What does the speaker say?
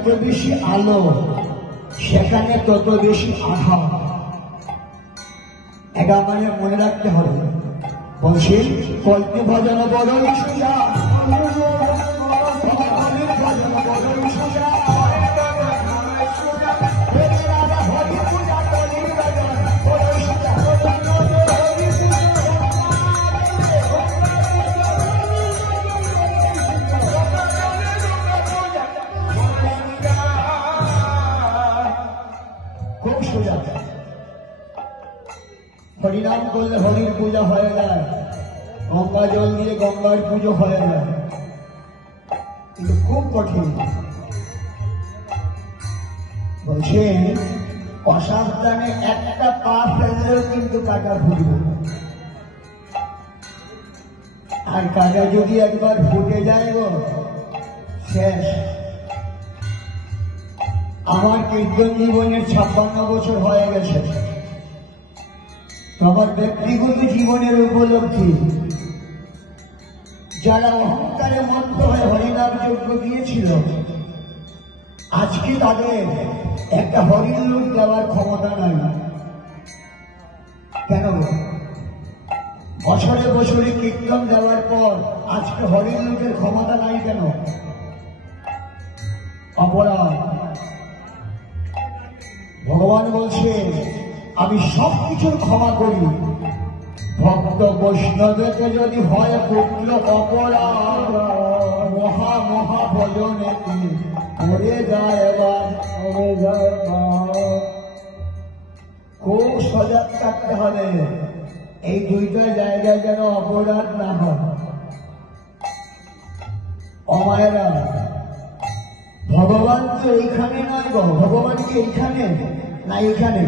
যত বেশি আলো সেখানে তত বেশি আঘাত। এটা মানে মনে রাখতে হবে। বলছি কল্পে ভজন বড়ই সোজা, ভজন বড়ই সোজা, খুব সোজা। হরিনাম করলে হরির পূজা হয়ে যায়, গঙ্গা জল দিয়ে গঙ্গার পুজো হয়ে যায়, কিন্তু খুব কঠিন। বলছেন অসাবধানে একটা পা ফেললেও কিন্তু কাটা ফুটবে, আর কাটা যদি একবার ফুটে যায় গো শেষ। আমার কীর্তন জীবনের 56 বছর হয়ে গেছে। আমার ব্যক্তিগত জীবনের উপলব্ধি, যারা অহংকারে মত্ত হয়ে হরিনাম যজ্ঞ দিয়েছিল, আজকে তাদের একটা হরিণ লুট দেওয়ার ক্ষমতা নাই। কেন? বছরে বছরে কীর্তন দেওয়ার পর আজকে হরিণ লুটের ক্ষমতা নাই কেন? অপরাধ। ভগবান বলছে আমি সবকিছুর ক্ষমা করি, ভক্ত বৈষ্ণবেতে যদি হয় পুত্র অপরাধ, মহা মহা ভজনে করে যায় এবার। খুব সজাগ থাকতে হবে, এই দুইটা জায়গায় যেন অপরাধ না হয়। অমায়েরা, ভগবান তো এইখানে নয় গো, ভগবান কি এইখানে না এইখানে?